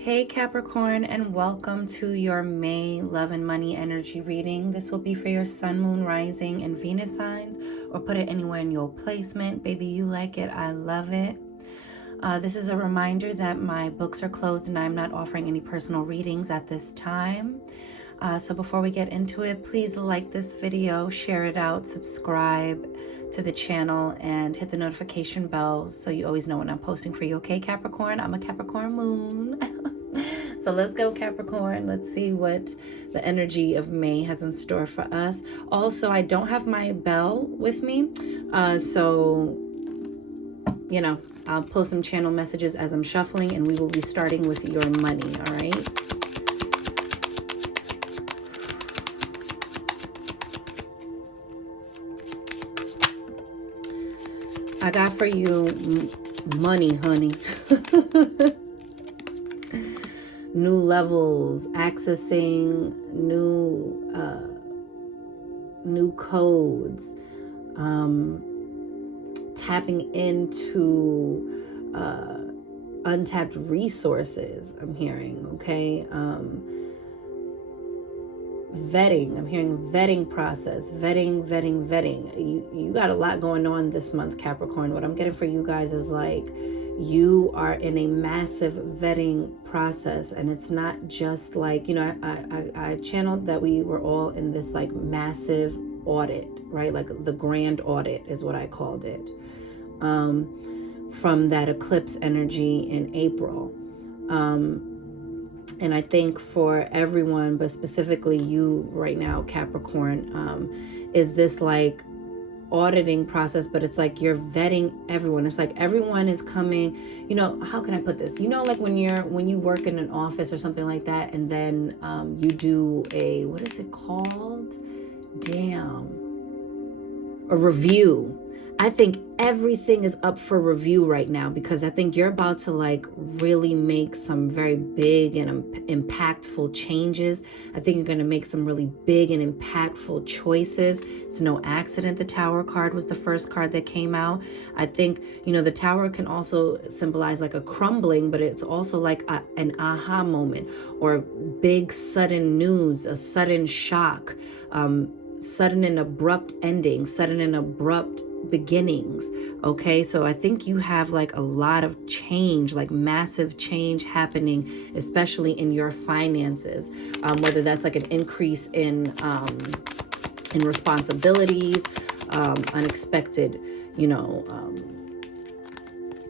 Hey Capricorn, and welcome to your May love and money energy reading. This will be for your sun, moon, rising, and Venus signs, or put it anywhere in your placement. Baby, you like it. I love it. This is a reminder that my books are closed and I'm not offering any personal readings at this time. So before we get into it, please like this video, share it out, subscribe to the channel, and hit the notification bell so you always know when I'm posting for you. Okay, Capricorn? I'm a Capricorn moon. So let's go, Capricorn. Let's see what the energy of May has in store for us. Also, I don't have my bell with me, so you know, I'll pull some channel messages as I'm shuffling, and we will be starting with your money. All right. I got for you money, honey. New levels, accessing new codes, tapping into untapped resources. I'm hearing, okay. Vetting. I'm hearing vetting process. Vetting. You got a lot going on this month, Capricorn. What I'm getting for you guys is like you are in a massive vetting process, and it's not just like, you know, I channeled that we were all in this like massive audit, right? Like the grand audit is what I called it, from that eclipse energy in April. And I think for everyone, but specifically you right now, Capricorn, is this like auditing process, but it's like you're vetting everyone. It's like everyone is coming, you know, how can I put this? You know, like when you work in an office or something like that, and then you do a, what is it called? A review. I think everything is up for review right now, because I think you're about to like really make some very big and impactful changes. I think you're going to make some really big and impactful choices. It's no accident the Tower card was the first card that came out. I think, you know, the Tower can also symbolize like a crumbling, but it's also like an aha moment, or big sudden news, a sudden shock, sudden and abrupt ending, sudden and abrupt beginnings. Okay, so I think you have like a lot of change, like massive change happening, especially in your finances, whether that's like an increase in responsibilities, unexpected, you know,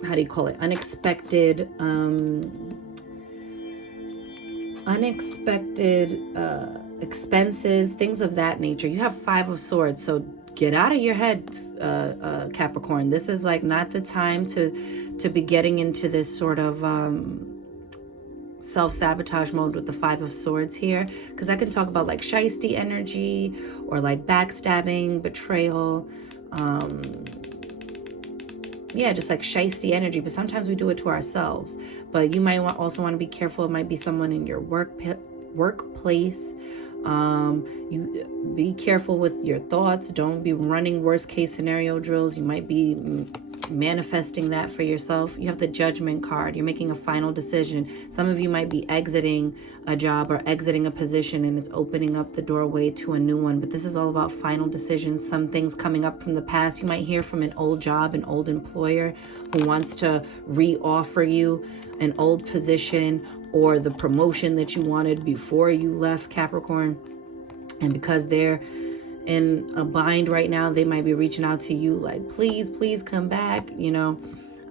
how do you call it, unexpected expenses, things of that nature. You have 5 of Swords, so get out of your head, Capricorn. This is like not the time to be getting into this sort of self-sabotage mode with the 5 of Swords here, because I can talk about like shiesty energy, or like backstabbing, betrayal, yeah, just like shiesty energy, but sometimes we do it to ourselves. But you might also want to be careful. It might be someone in your workplace. You be careful with your thoughts. Don't be running worst case scenario drills. You might be manifesting that for yourself. You have the Judgment card. You're making a final decision. Some of you might be exiting a job or exiting a position, and it's opening up the doorway to a new one. But this is all about final decisions. Some things coming up from the past. You might hear from an old job, an old employer who wants to re-offer you an old position, or the promotion that you wanted before you left, Capricorn. And because they're in a bind right now, they might be reaching out to you like, please come back, you know.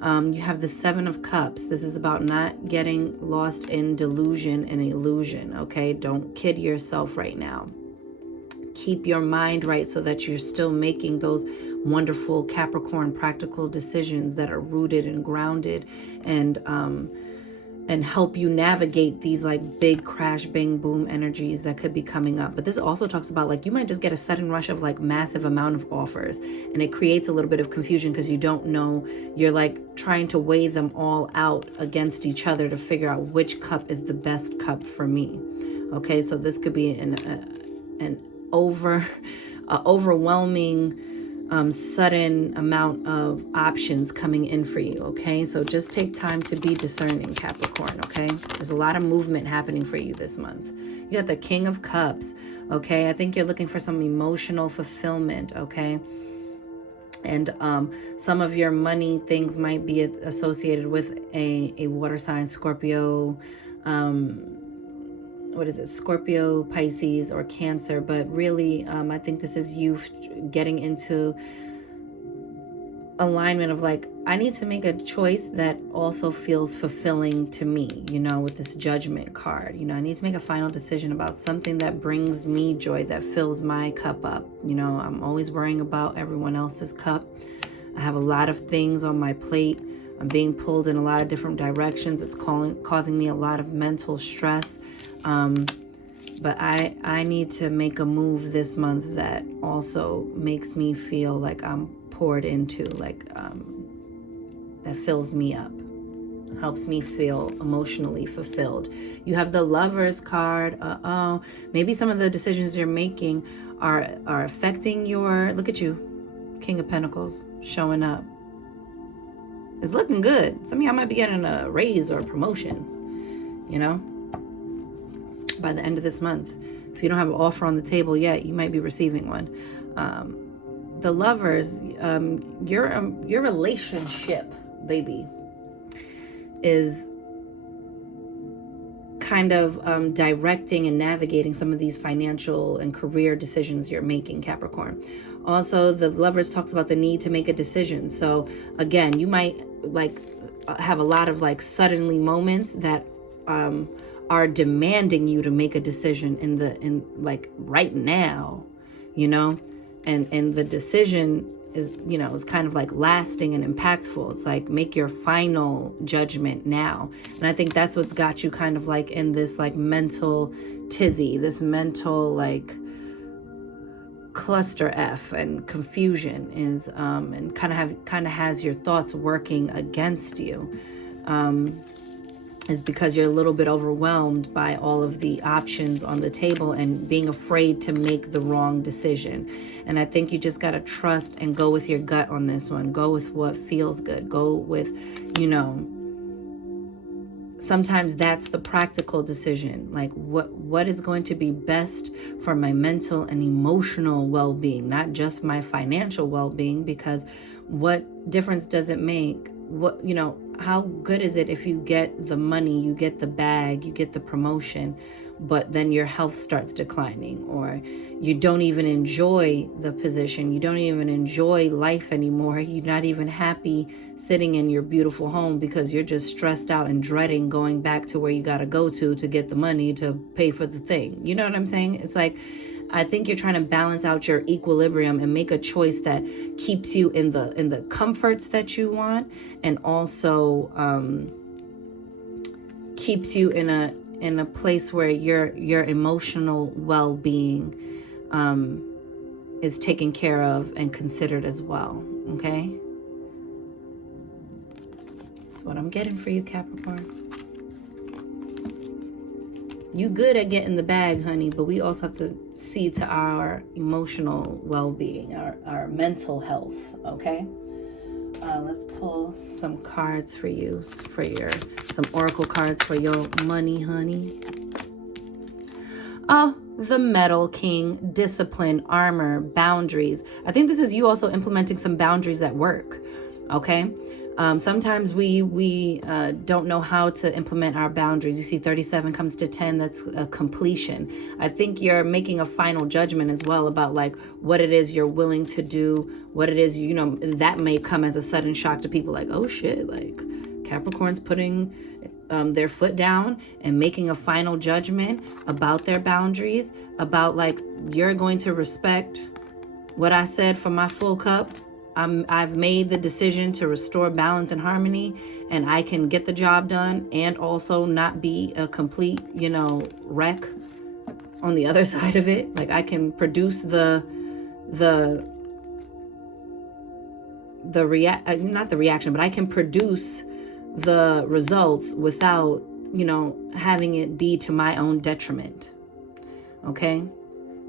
You have the 7 of Cups. This is about not getting lost in delusion and illusion, okay? Don't kid yourself right now. Keep your mind right so that you're still making those wonderful Capricorn practical decisions that are rooted and grounded, and help you navigate these like big crash, bang, boom energies that could be coming up. But this also talks about like you might just get a sudden rush of like massive amount of offers, and it creates a little bit of confusion because you don't know. You're like trying to weigh them all out against each other to figure out which cup is the best cup for me. Okay, so this could be an overwhelming sudden amount of options coming in for you, okay? So just take time to be discerning, Capricorn, okay? There's a lot of movement happening for you this month. You got the King of Cups, okay? I think you're looking for some emotional fulfillment, okay? And some of your money things might be associated with a water sign, Scorpio, what is it, Scorpio, Pisces, or Cancer. But really, I think this is you getting into alignment of like, I need to make a choice that also feels fulfilling to me, you know, with this Judgment card. You know, I need to make a final decision about something that brings me joy, that fills my cup up. You know, I'm always worrying about everyone else's cup. I have a lot of things on my plate. I'm being pulled in a lot of different directions. It's causing me a lot of mental stress. But I need to make a move this month that also makes me feel like I'm poured into, like that fills me up, helps me feel emotionally fulfilled. You have the Lovers card. Maybe some of the decisions you're making are affecting your, look at you, King of Pentacles showing up. It's looking good. Some of y'all might be getting a raise or a promotion, you know, by the end of this month. If you don't have an offer on the table yet, you might be receiving one. The Lovers, your relationship, baby, is kind of directing and navigating some of these financial and career decisions you're making, Capricorn. Also, the Lovers talks about the need to make a decision. So again, you might like have a lot of like suddenly moments that are demanding you to make a decision in like right now, you know, and the decision is, you know, is kind of like lasting and impactful. It's like, make your final judgment now. And I think that's what's got you kind of like in this like mental tizzy, this mental like cluster F and confusion is and kind of has your thoughts working against you, is because you're a little bit overwhelmed by all of the options on the table and being afraid to make the wrong decision. And I think you just got to trust and go with your gut on this one. Go with what feels good. Go with, you know, sometimes that's the practical decision. Like what is going to be best for my mental and emotional well-being, not just my financial well-being, because what difference does it make? What, you know, how good is it if you get the money, you get the bag, you get the promotion, but then your health starts declining, or you don't even enjoy the position, you don't even enjoy life anymore, you're not even happy sitting in your beautiful home because you're just stressed out and dreading going back to where you got to go to get the money to pay for the thing. You know what I'm saying? It's like, I think you're trying to balance out your equilibrium and make a choice that keeps you in the comforts that you want, and also keeps you in a place where your emotional well-being is taken care of and considered as well. Okay, that's what I'm getting for you, Capricorn. You good at getting the bag, honey, but we also have to see to our emotional well-being, our mental health, okay? Let's pull some cards for you, some oracle cards for your money, honey. Oh, the Metal King, discipline, armor, boundaries. I think this is you also implementing some boundaries at work, okay? Sometimes we don't know how to implement our boundaries. You see 37 comes to 10, that's a completion. I think you're making a final judgment as well about like what it is you're willing to do, what it is, you know, that may come as a sudden shock to people like, oh shit, like Capricorn's putting their foot down and making a final judgment about their boundaries, about like, you're going to respect what I said for my full cup. I've made the decision to restore balance and harmony, and I can get the job done and also not be a complete, you know, wreck on the other side of it. Like I can produce not the reaction, but I can produce the results without, you know, having it be to my own detriment. Okay?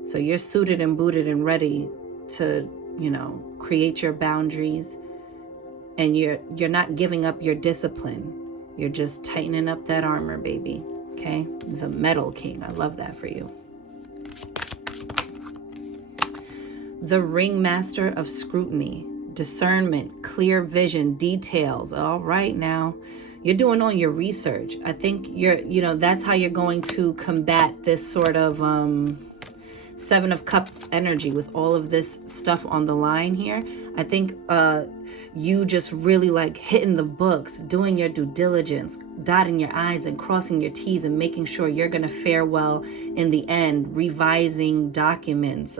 So you're suited and booted and ready to you know, create your boundaries, and you're not giving up your discipline. You're just tightening up that armor, baby. Okay? The Metal King. I love that for you. The Ringmaster of Scrutiny. Discernment, clear vision, details. All right, now you're doing all your research. I think that's how you're going to combat this sort of Seven of Cups energy with all of this stuff on the line here. I think you just really like hitting the books, doing your due diligence, dotting your I's and crossing your T's, and making sure you're going to fare well in the end, revising documents,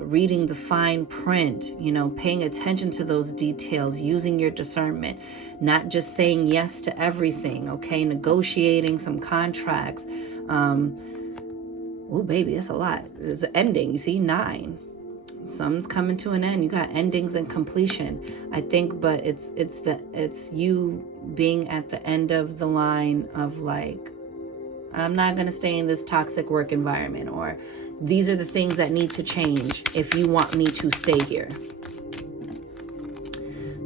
reading the fine print, you know, paying attention to those details, using your discernment, not just saying yes to everything, okay? Negotiating some contracts. Oh, baby, it's a lot. There's an ending. You see, 9. Something's coming to an end. You got endings and completion, I think, but it's you being at the end of the line of like, I'm not going to stay in this toxic work environment, or these are the things that need to change if you want me to stay here.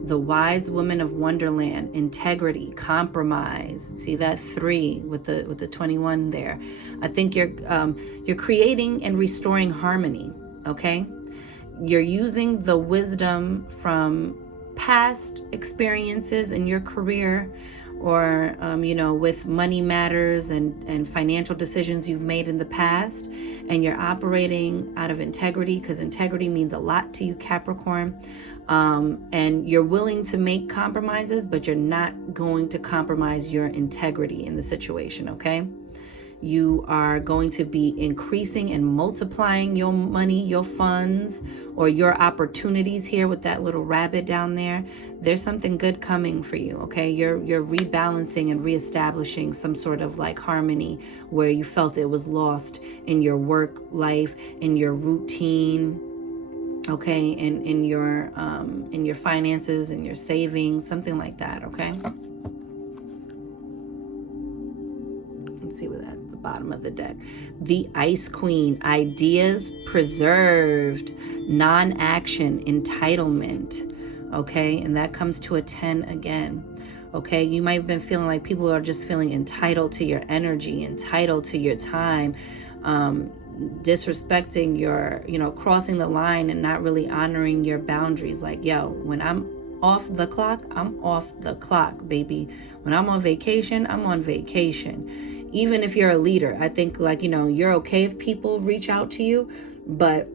The Wise Woman of Wonderland, integrity, compromise. See that 3 with the 21 there. I think you're creating and restoring harmony, okay? You're using the wisdom from past experiences in your career, or with money matters and financial decisions you've made in the past, and you're operating out of integrity, because integrity means a lot to you, Capricorn. And you're willing to make compromises, but you're not going to compromise your integrity in the situation, okay? You are going to be increasing and multiplying your money, your funds, or your opportunities here with that little rabbit down there. There's something good coming for you, okay? You're rebalancing and reestablishing some sort of like harmony where you felt it was lost in your work life, in your routine, okay, in your finances, in your savings, something like that, okay? Let's see what at the bottom of the deck. The Ice Queen, ideas preserved, non-action, entitlement, okay? And that comes to a 10 again. Okay, you might have been feeling like people are just feeling entitled to your energy, entitled to your time, disrespecting your, crossing the line and not really honoring your boundaries. Like, yo, when I'm off the clock, I'm off the clock, baby. When I'm on vacation, I'm on vacation. Even if you're a leader, I think like, you're okay if people reach out to you, but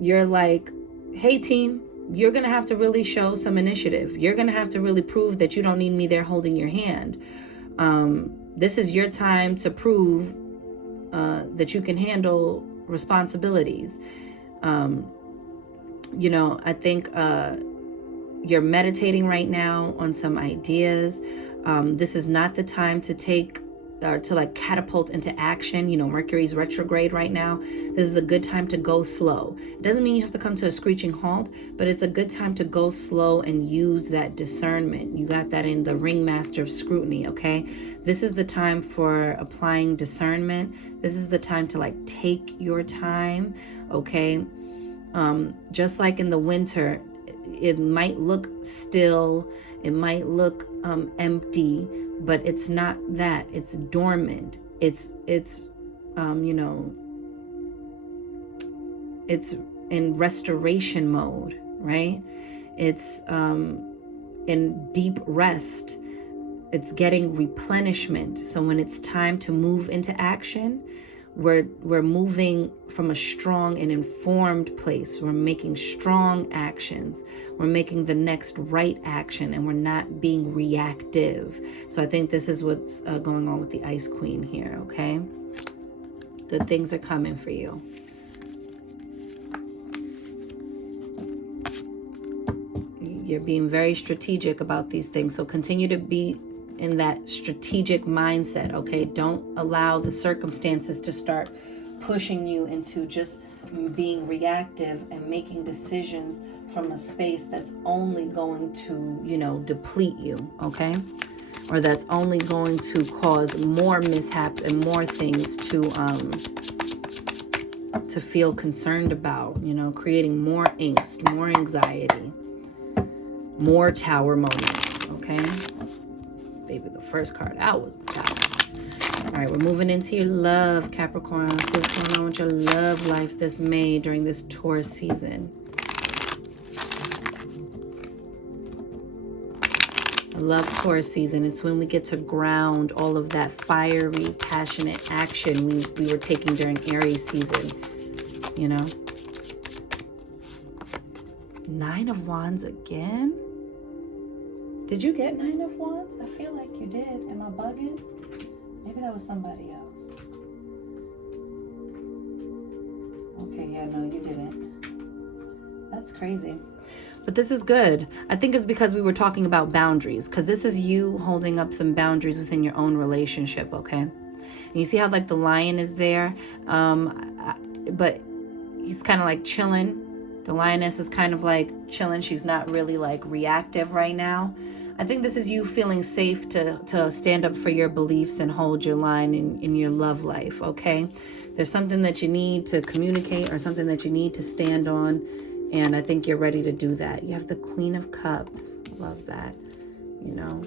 you're like, hey team, you're going to have to really show some initiative. You're going to have to really prove that you don't need me there holding your hand. This is your time to prove that you can handle responsibilities. I think you're meditating right now on some ideas. This is not the time to take or to like catapult into action. Mercury's retrograde right now. This is a good time to go slow. It doesn't mean you have to come to a screeching halt, but it's a good time to go slow and use that discernment. You got that in the Ringmaster of Scrutiny, okay? This is the time for applying discernment. This is the time to like take your time, okay? Just like in the winter, it might look still, it might look empty, but it's not that. It's dormant. It's it's in restoration mode, right? It's in deep rest. It's getting replenishment. So when it's time to move into action, we're moving from a strong and informed place. We're making strong actions. We're making the next right action, and we're not being reactive. So I think this is what's going on with the Ice Queen here, okay? Good things are coming for you. You're being very strategic about these things. So continue to be in that strategic mindset, okay? Don't allow the circumstances to start pushing you into just being reactive and making decisions from a space that's only going to, deplete you, okay? Or that's only going to cause more mishaps and more things to to feel concerned about, you know, creating more angst, more anxiety, more tower moments, okay? Baby, the first card out was the tower. All right, we're moving into your love, Capricorn. Let's see what's going on with your love life this May during this Taurus season. I love Taurus season. It's when we get to ground all of that fiery, passionate action we were taking during Aries season, you know? Nine of Wands again? Did you get Nine of Wands? I feel like you did. Am I bugging? Maybe that was somebody else. Okay, yeah, no, you didn't. That's crazy. But this is good. I think it's because we were talking about boundaries, because this is you holding up some boundaries within your own relationship, okay? And you see how like the lion is there, but he's kind of like chilling. The lioness is kind of like chilling. She's not really like reactive right now. I think this is you feeling safe to stand up for your beliefs and hold your line in your love life, okay? There's something that you need to communicate or something that you need to stand on, and I think you're ready to do that. You have the Queen of Cups. Love that, you know.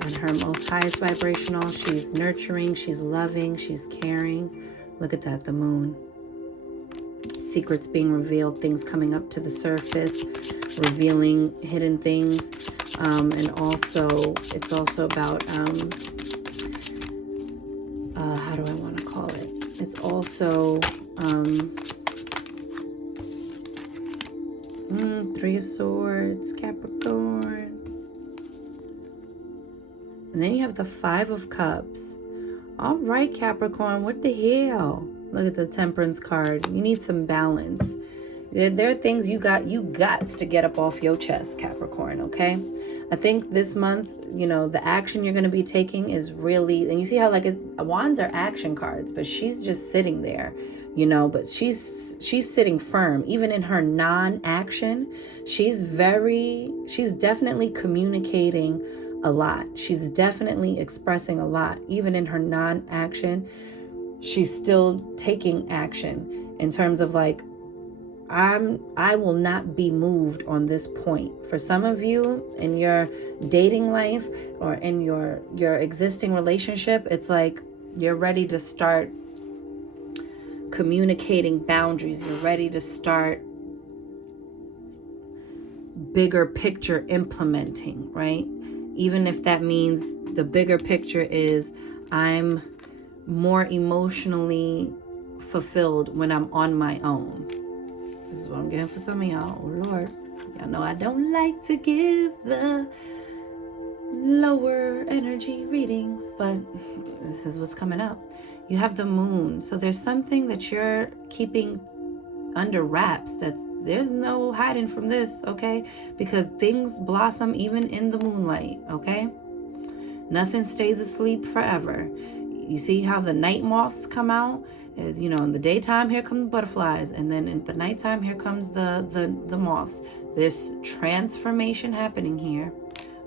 And her most highest vibrational, she's nurturing, she's loving, she's caring. Look at that, the moon. Secrets being revealed, things coming up to the surface, revealing hidden things. And also, it's also about, how do I want to call it? It's also, Three of Swords, Capricorn. And then you have the Five of Cups. All right, Capricorn, what the hell? Look at the Temperance card. You need some balance. There are things you got to get up off your chest, Capricorn, okay? I think this month, you know, the action you're going to be taking is really, and you see how like wands are action cards, but she's just sitting there, you know, but she's sitting firm. Even in her non-action, she's definitely communicating a lot. She's definitely expressing a lot. Even in her non-action, she's still taking action in terms of like, I will not be moved on this point. For some of you in your dating life or in your existing relationship, it's like you're ready to start communicating boundaries. You're ready to start bigger picture implementing, right? Even if that means the bigger picture is I'm more emotionally fulfilled when I'm on my own. This is what I'm getting for some of y'all. Oh, Lord. Y'all know I don't like to give the lower energy readings, but this is what's coming up. You have the moon. So there's something that you're keeping under wraps. There's no hiding from this, okay? Because things blossom even in the moonlight, okay? Nothing stays asleep forever. You see how the night moths come out? You know, in the daytime, here come the butterflies. And then in the nighttime, here comes the moths. There's transformation happening here,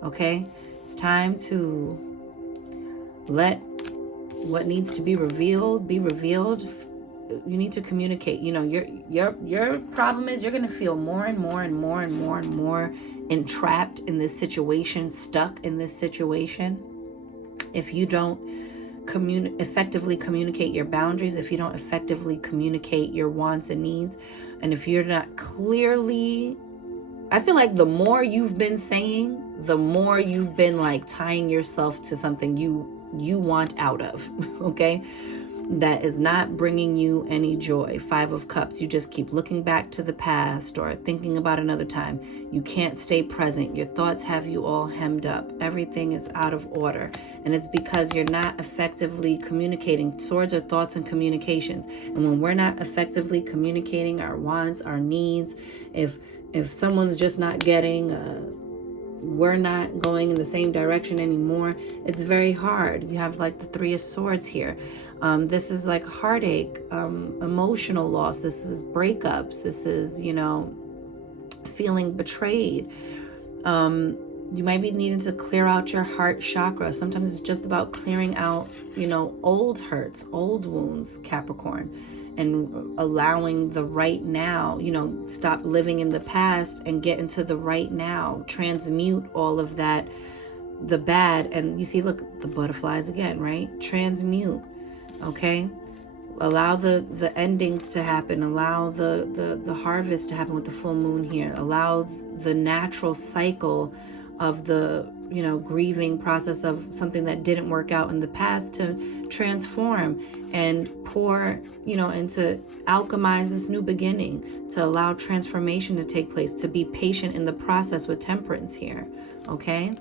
okay? It's time to let what needs to be revealed be revealed. You need to communicate. You know, your problem is you're going to feel more and more and more and more and more entrapped in this situation, stuck in this situation. If you don't effectively communicate your boundaries, if you don't effectively communicate your wants and needs, and if you're not clearly, I feel like the more you've been saying, the more you've been like tying yourself to something you want out of, okay? That is not bringing you any joy. Five of Cups, you just keep looking back to the past or thinking about another time. You can't stay present. Your thoughts have you all hemmed up. Everything is out of order. And it's because you're not effectively communicating. Swords are thoughts and communications. And when we're not effectively communicating our wants, our needs, if someone's just not getting, we're not going in the same direction anymore, it's very hard. You have like the Three of Swords here. This is like heartache, emotional loss. This is breakups. This is, you know, feeling betrayed. You might be needing to clear out your heart chakra. Sometimes it's just about clearing out, you know, old hurts, old wounds, Capricorn. and allowing the right now, stop living in the past and get into the right now. Transmute all of that, the bad. And you see, look, the butterflies again, right? Transmute, okay? Allow the endings to happen. Allow the harvest to happen with the full moon here. Allow the natural cycle of the grieving process of something that didn't work out in the past to transform and pour and to alchemize this new beginning, to allow transformation to take place, to be patient in the process with temperance here. Okay.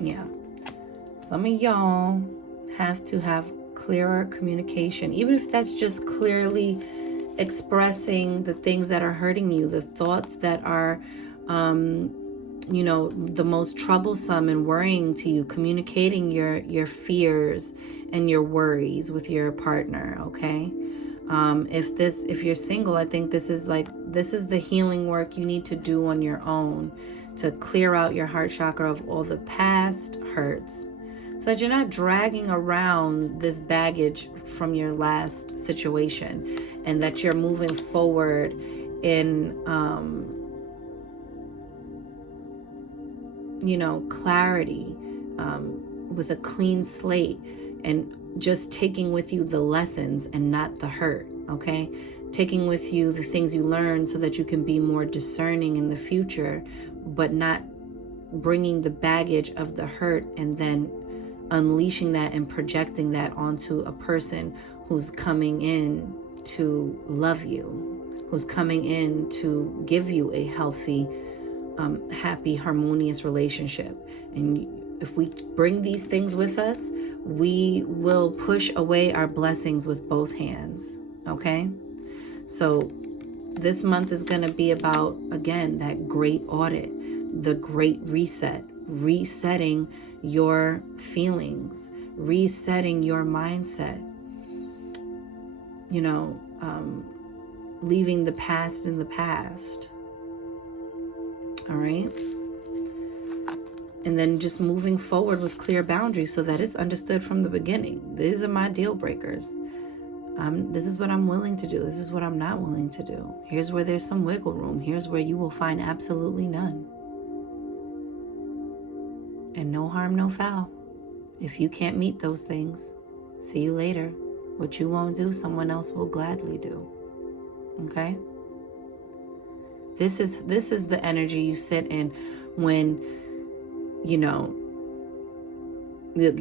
Yeah, some of y'all have to have clearer communication, even if that's just clearly expressing the things that are hurting you, the thoughts that are the most troublesome and worrying to you, communicating your fears and your worries with your partner. Okay. If you're single, I think this is the healing work you need to do on your own, to clear out your heart chakra of all the past hurts, so that you're not dragging around this baggage from your last situation, and that you're moving forward in clarity, with a clean slate, and just taking with you the lessons and not the hurt. Okay, taking with you the things you learned so that you can be more discerning in the future, but not bringing the baggage of the hurt and then unleashing that and projecting that onto a person who's coming in to love you, who's coming in to give you a healthy, happy, harmonious relationship. And if we bring these things with us, we will push away our blessings with both hands. Okay? So this month is going to be about, again, that great audit, the great reset, resetting your feelings, resetting your mindset, leaving the past in the past. All right. And then just moving forward with clear boundaries so that it's understood from the beginning. These are my deal breakers. This is what I'm willing to do. This is what I'm not willing to do. Here's where there's some wiggle room. Here's where you will find absolutely none. And no harm, no foul. If you can't meet those things, see you later. What you won't do, someone else will gladly do. Okay? This is the energy you sit in when, you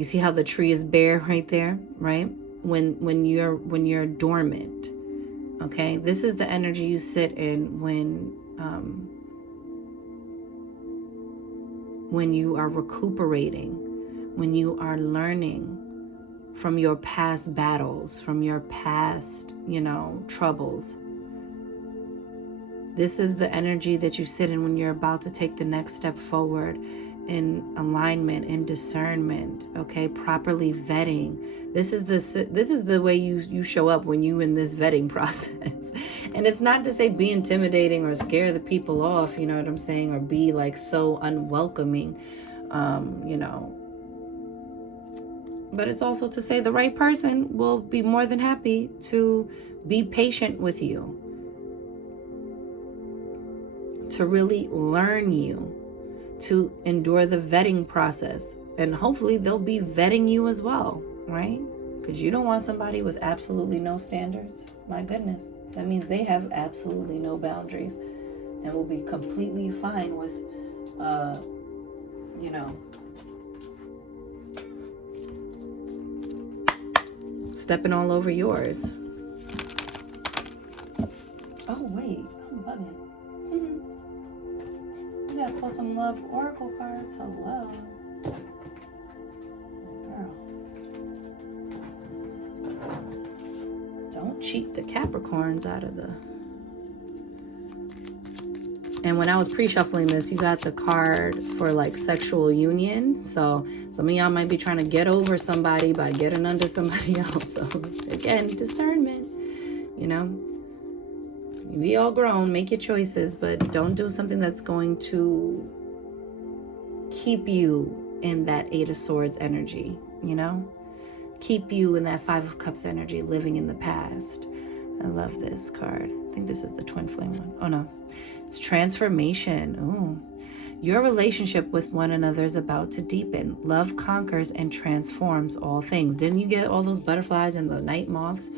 see how the tree is bare right there, right? When you're dormant. Okay? This is the energy you sit in when you are recuperating, when you are learning from your past battles, from your past, troubles. This is the energy that you sit in when you're about to take the next step forward in alignment, in discernment, okay? Properly vetting. This is the way you show up when you in this vetting process. And it's not to say be intimidating or scare the people off, you know what I'm saying, or be like so unwelcoming, but it's also to say the right person will be more than happy to be patient with you, to really learn you, to endure the vetting process. And hopefully they'll be vetting you as well, right? Because you don't want somebody with absolutely no standards. My goodness. That means they have absolutely no boundaries and will be completely fine with, stepping all over yours. Oh, wait. I'm bugging. You gotta pull some love oracle cards. Hello. Girl. Don't cheat the Capricorns out of the... And when I was pre-shuffling this, you got the card for like sexual union. So some of y'all might be trying to get over somebody by getting under somebody else. So again, discernment, You be all grown, make your choices, but don't do something that's going to keep you in that Eight of Swords energy, you know? Keep you in that Five of Cups energy, living in the past. I love this card. I think this is the twin flame one. Oh no, it's transformation. Oh, your relationship with one another is about to deepen. Love conquers and transforms all things. Didn't you get all those butterflies and the night moths?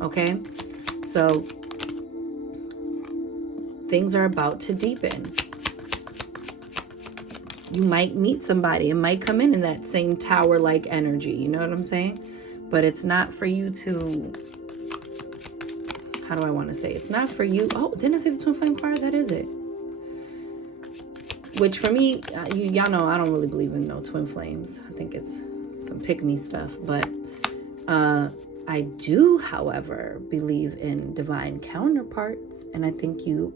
Okay, so things are about to deepen. You might meet somebody. It might come in that same tower-like energy. You know what I'm saying? But it's not for you to... How do I want to say? It's not for you. Oh, didn't I say the twin flame card? That is it. Which for me, y'all know I don't really believe in no twin flames. I think it's some pick-me stuff. But I do, however, believe in divine counterparts. And I think you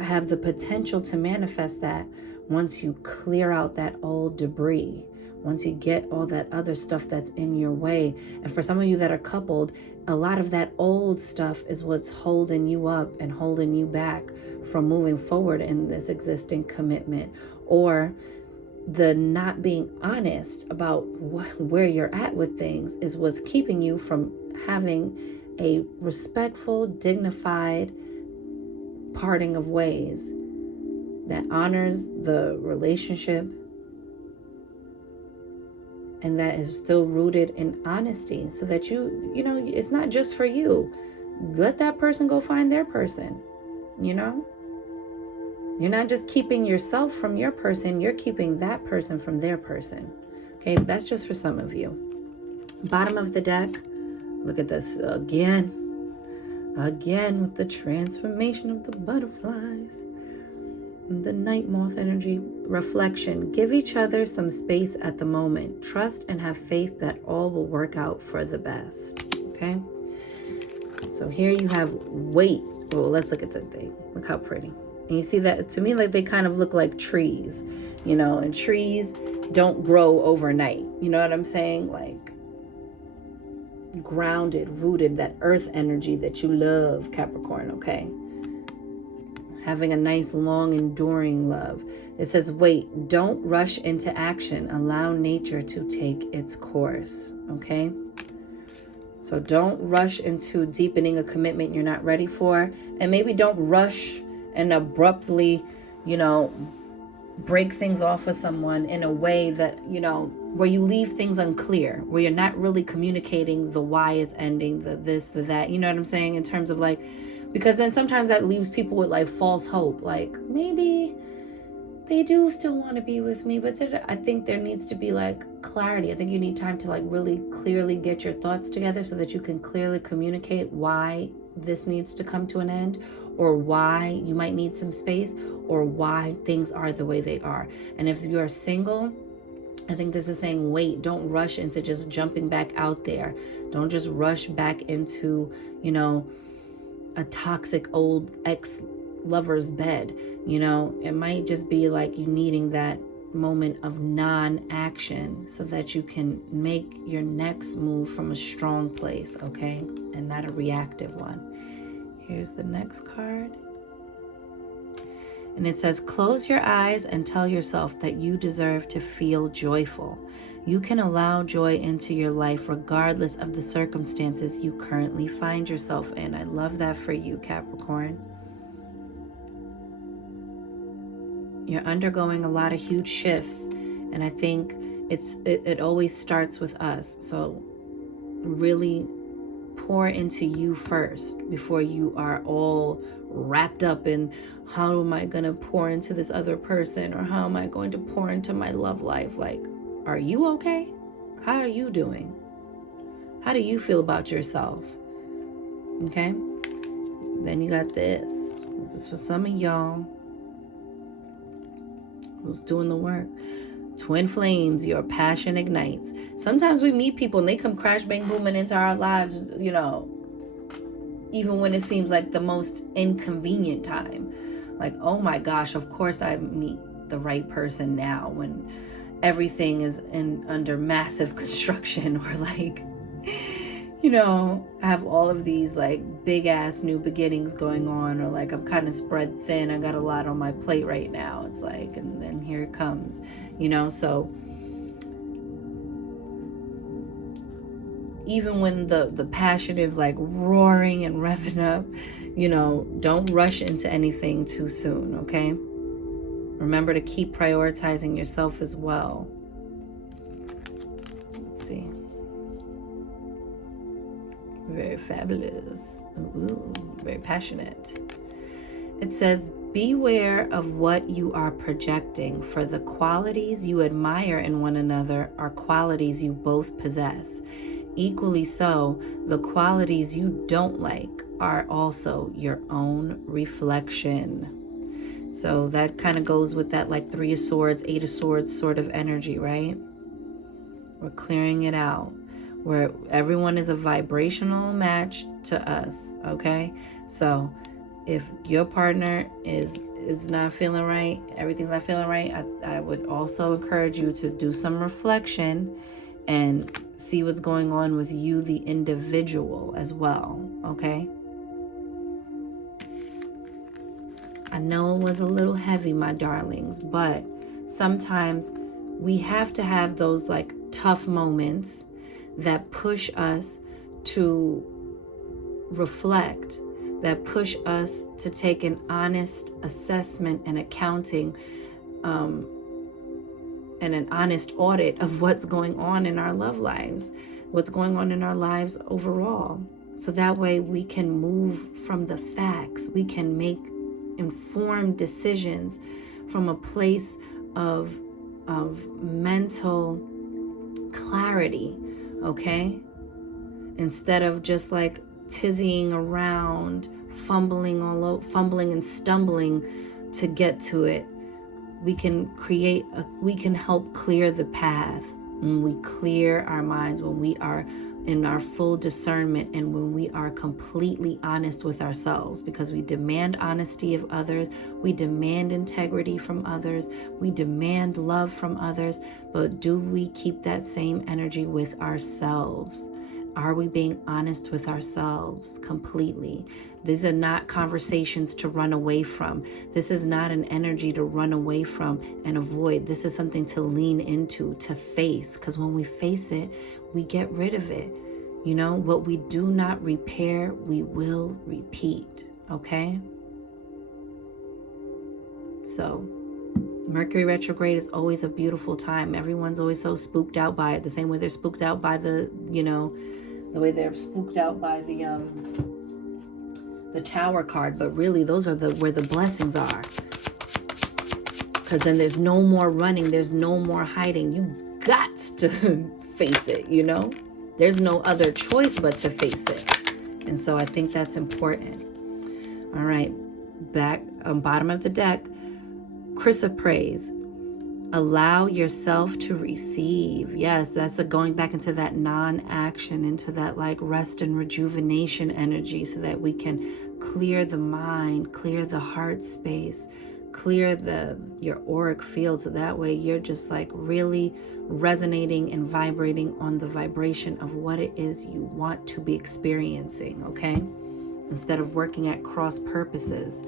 have the potential to manifest that once you clear out that old debris. Once you get all that other stuff that's in your way. And for some of you that are coupled, a lot of that old stuff is what's holding you up and holding you back from moving forward in this existing commitment. Or the not being honest about where you're at with things is what's keeping you from having a respectful, dignified parting of ways that honors the relationship and that is still rooted in honesty, so that you know, it's not just for you. Let that person go find their person, you know? You're not just keeping yourself from your person, you're keeping that person from their person. Okay, that's just for some of you. Bottom of the deck, look at this again with the transformation of the butterflies. The night moth energy. Reflection. Give each other some space at the moment. Trust and have faith that all will work out for the best. Okay? So here you have wait. Oh, let's look at the thing. Look how pretty. And you see that, to me, like they kind of look like trees, you know, and trees don't grow overnight. You know what I'm saying? Like grounded, rooted, that earth energy that you love, Capricorn, okay? Having a nice, long, enduring love. It says, wait, don't rush into action. Allow nature to take its course, okay? So don't rush into deepening a commitment you're not ready for. And maybe don't rush and abruptly, you know, break things off with someone in a way that, you know, where you leave things unclear, where you're not really communicating the why it's ending, the this, the that, you know what I'm saying? In terms of like, because then sometimes that leaves people with like false hope, like maybe they do still want to be with me, but I think there needs to be like clarity. I think you need time to like really clearly get your thoughts together so that you can clearly communicate why this needs to come to an end, or why you might need some space, or why things are the way they are. And if you're single, I think this is saying, wait, don't rush into just jumping back out there. Don't just rush back into, you know, a toxic old ex-lover's bed. You know, it might just be like you needing that moment of non-action so that you can make your next move from a strong place, okay? And not a reactive one. Here's the next card. And it says, close your eyes and tell yourself that you deserve to feel joyful. You can allow joy into your life regardless of the circumstances you currently find yourself in. I love that for you, Capricorn. You're undergoing a lot of huge shifts, and I think it always starts with us. So really pour into you first before you are all wrapped up in how am I going to pour into this other person, or how am I going to pour into my love life. Like, are you okay? How are you doing? How do you feel about yourself? Okay. Then you got this. This is for some of y'all who's doing the work. Twin flames, your passion ignites. Sometimes we meet people and they come crash, bang, booming into our lives, you know, even when it seems like the most inconvenient time. Like, oh my gosh, of course I meet the right person now, when everything is under massive construction, or like, you know, I have all of these like big ass new beginnings going on, or like I'm kind of spread thin. I got a lot on my plate right now. It's like, and then here it comes, you know. So even when the passion is like roaring and revving up, you know, don't rush into anything too soon, okay? Remember to keep prioritizing yourself as well. Let's see. Very fabulous. Ooh, very passionate. It says, beware of what you are projecting, for the qualities you admire in one another are qualities you both possess. Equally so, the qualities you don't like are also your own reflection. So that kind of goes with that like 3 of Swords, 8 of Swords sort of energy, right? We're clearing it out, where everyone is a vibrational match to us, okay? So if your partner is not feeling right, everything's not feeling right, I would also encourage you to do some reflection and see what's going on with you, the individual, as well, okay? I know it was a little heavy, my darlings, but sometimes we have to have those like tough moments that push us to reflect, that push us to take an honest assessment and accounting, and an honest audit of what's going on in our love lives, what's going on in our lives overall. So that way we can move from the facts. We can make informed decisions from a place of mental clarity, okay? Instead of just like tizzying around, fumbling and stumbling to get to it. We can help clear the path when we clear our minds, when we are in our full discernment, and when we are completely honest with ourselves, because we demand honesty of others, we demand integrity from others, we demand love from others, but do we keep that same energy with ourselves? Are we being honest with ourselves completely? These are not conversations to run away from. This is not an energy to run away from and avoid. This is something to lean into, to face, because when we face it, we get rid of it. You know, what we do not repair, we will repeat, okay? So Mercury retrograde is always a beautiful time. Everyone's always so spooked out by it, the same way they're spooked out by the way they're spooked out by the Tower card, but really those are where the blessings are. Because then there's no more running, there's no more hiding. You got to face it, you know? There's no other choice but to face it. And so I think that's important. All right, back on bottom of the deck, chrysoprase. Allow yourself to receive. Yes, that's going back into that non-action, into that like rest and rejuvenation energy, so that we can clear the mind, clear the heart space, clear your auric field, so that way you're just like really resonating and vibrating on the vibration of what it is you want to be experiencing, okay? Instead of working at cross purposes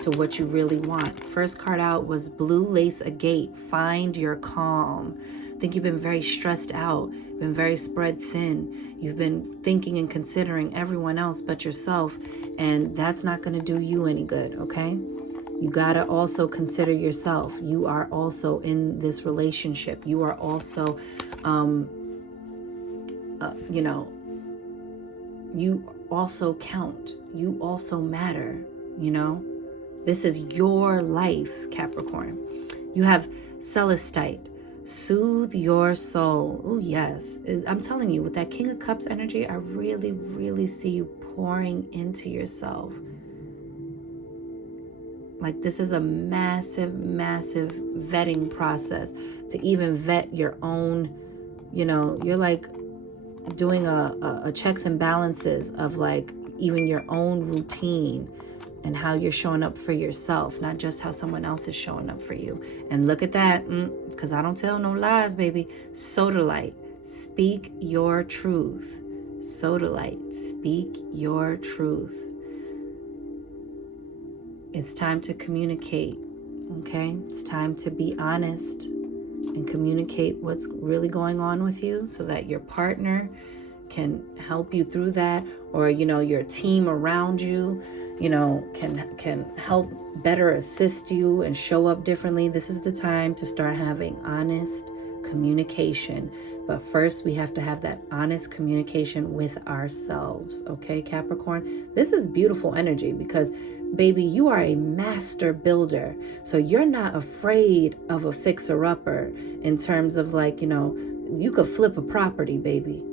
to what you really want. First card out was blue lace agate. Find your calm. I think you've been very stressed out, been very spread thin. You've been thinking and considering everyone else but yourself, and that's not going to do you any good, okay? You got to also consider yourself. You are also in this relationship. You are also, you also count. You also matter, you know? This is your life, Capricorn. You have Celestite. Soothe your soul. Oh, yes. I'm telling you, with that King of Cups energy, I really, really see you pouring into yourself. Like this is a massive, massive vetting process to even vet your own, you're like doing a checks and balances of like even your own routine and how you're showing up for yourself, not just how someone else is showing up for you. And look at that, because I don't tell no lies, baby. Sodalite, speak your truth. Sodalite, speak your truth. It's time to communicate, okay? It's time to be honest and communicate what's really going on with you so that your partner can help you through that, or your team around you can help better assist you and show up differently. This is the time to start having honest communication. But first, we have to have that honest communication with ourselves. Okay, Capricorn? This is beautiful energy because, baby, you are a master builder. So you're not afraid of a fixer-upper in terms of you could flip a property, baby.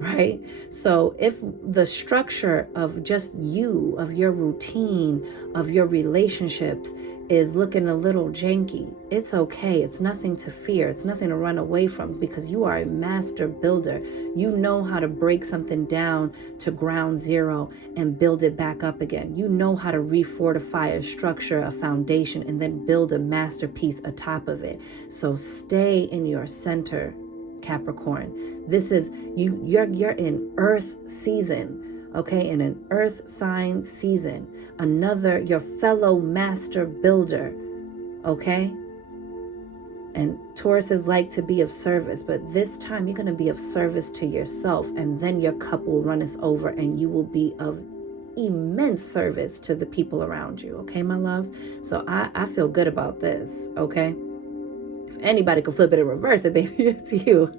Right? So if the structure of just you, of your routine, of your relationships is looking a little janky, it's okay. It's nothing to fear. It's nothing to run away from, because you are a master builder. You know how to break something down to ground zero and build it back up again. You know how to refortify a structure, a foundation, and then build a masterpiece atop of it. So stay in your center, Capricorn. This is you're in earth season, okay? In an earth sign season. Your fellow master builder, okay? And Tauruses like to be of service, but this time you're going to be of service to yourself, and then your cup will runneth over and you will be of immense service to the people around you, okay, my loves? So I feel good about this, okay? Anybody can flip it and reverse it, baby. It's you.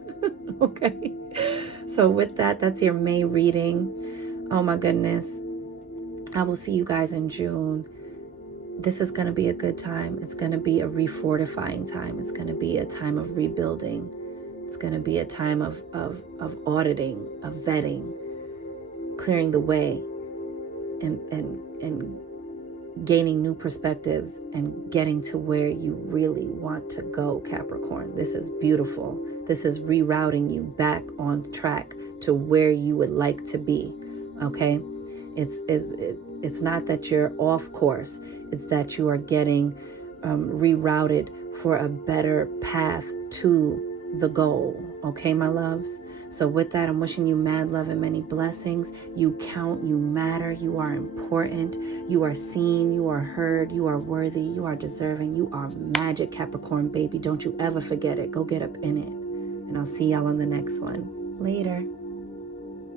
Okay. So with that, that's your May reading. Oh my goodness. I will see you guys in June. This is going to be a good time. It's going to be a refortifying time. It's going to be a time of rebuilding. It's going to be a time of auditing, of vetting, clearing the way, and gaining new perspectives and getting to where you really want to go, Capricorn. This is beautiful. This is rerouting you back on track to where you would like to be, okay? It's not that you're off course. It's that you are getting rerouted for a better path to the goal, okay, my loves? So with that, I'm wishing you mad love and many blessings. You count, you matter, you are important, you are seen, you are heard, you are worthy, you are deserving, you are magic, Capricorn, baby. Don't you ever forget it. Go get up in it. And I'll see y'all on the next one. Later.